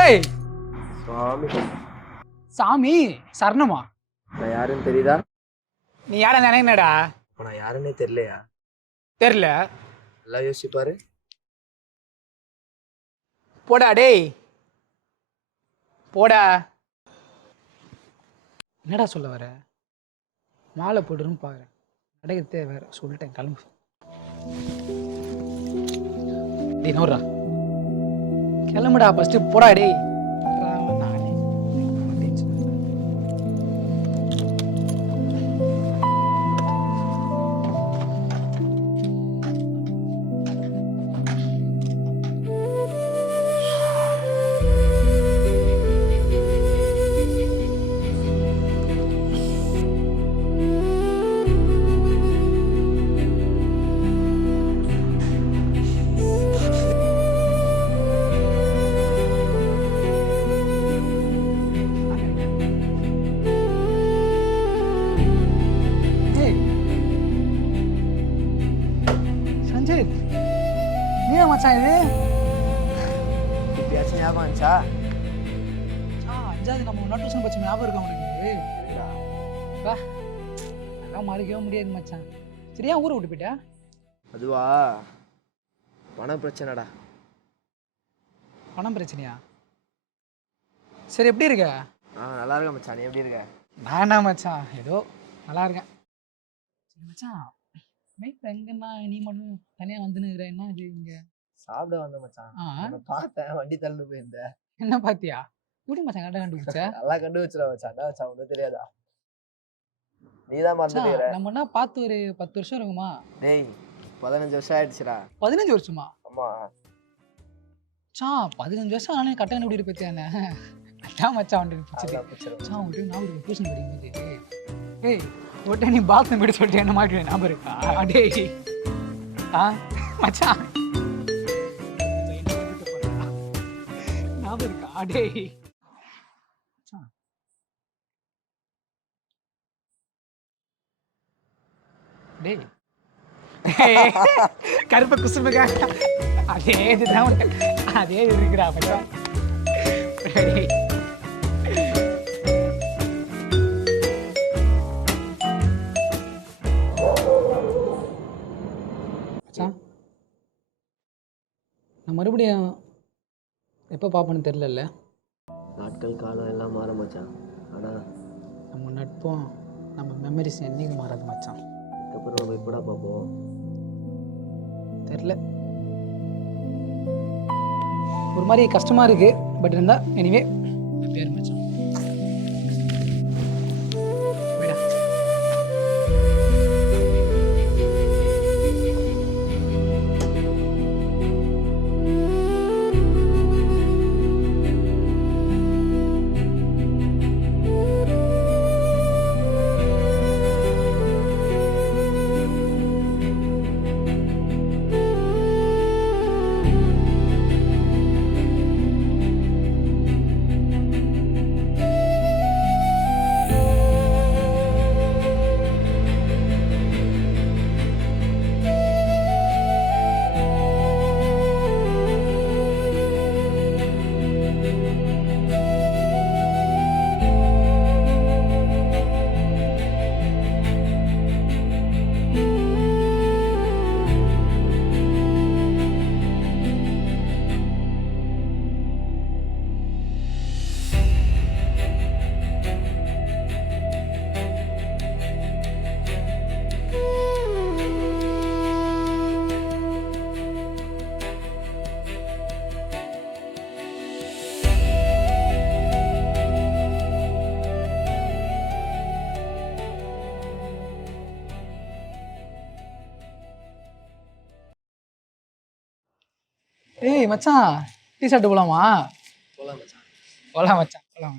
ஏய் சுவாமி, சாமி சரணமா? நான் யாருன்னு தெரியுதா? நீ யார நினைக்கடா? இப்ப நான் யாருன்னே தெரியலையா? தெரியல. நல்லா யோசிப்பாரு. போடா டேய், போடா. என்னடா சொல்ல வர? மாலை போட்டுருன்னு பாக்குறேன், நடக்கிறதே வேற. சொல்லிட்டேன் கிளம்பு. டேய் நோரா, கிளம்புடா ஃபர்ஸ்ட். போடா டேய். சஞ்சய், நீ மச்சான் இது? இப்பயாச்சும் ஞாபகம் இருந்துச்சா? அஞ்சாவது நம்ம ஒன்றா டியூஷன் பச்சு ஞாபகம் இருக்கா உனக்கு? வா, அதான் மறுக்கவே முடியாது மச்சான். சரியா ஊரை விட்டு போயிட்டா? அதுவா, பண பிரச்சனைடா. பணம் பிரச்சனையா? சரி, எப்படி இருக்க? நல்லா இருக்க மச்சான். நீ எப்படி இருக்க? நானா மச்சான், ஏதோ நல்லா இருக்கேன். சரி மச்சான், நைட் எங்கன்னா நீ மட்டும் தனியா வந்துன்னு என்ன இது இங்க? சாப்பிட வந்த மச்சான். பார்த்தேன், வண்டி தள்ளு போயிருந்தேன். என்ன பாத்தியா? எப்படி மச்சான் கரெக்டா கண்டுபிடிச்ச? நல்லா கண்டுபிடிச்சிட மச்சான். என்ன மச்சான் ஒன்றும் தெரியாதா? நீதான் மறந்துட்டு. நம்ம என்ன பார்த்து ஒரு 10 வருஷம் இருக்குமா? டேய், 15 வருஷம் ஆயிடுச்சுடா. 15 வருஷமா? ஆமா. 15 வருஷம் ஆனே கட்ட கண்டுபிடி பத்தியா? என்ன அதான் மச்சான் வந்து பிடிச்சது. ஒரு நாள் டியூஷன் படிக்கும்போது ஏய் ஒட்டே நீ பாத்ரூம் போய் சொல்லிட்டு என்ன மாட்டி ஞாபகம் இருக்கா? டேய் மச்சான் ஞாபகம் இருக்கா? டேய் டேய் கருப்ப குசுமுக அதே இதுதான், அதே இருக்கிறா மச்சான். நான் மறுபடியும் எப்போ பார்ப்பேன்னு தெரில. நாட்கள் காலம் எல்லாம் மாற மச்சான். ஆனால் நம்ம நட்பும் நம்ம மெமரிஸ் என்றைக்கும் மாறாது மச்சான். அதுக்கப்புறம் நம்ம எப்படா பார்ப்போம் தெரில. ஒரு மாதிரி கஷ்டமாக இருக்குது, பட் இருந்தால் எனிவே பேர் மச்சான். ஏய் மச்சான், டீ ஷர்ட் போலாமா? போகலாம் மச்சான். போலாம் மச்சான், போலாம்.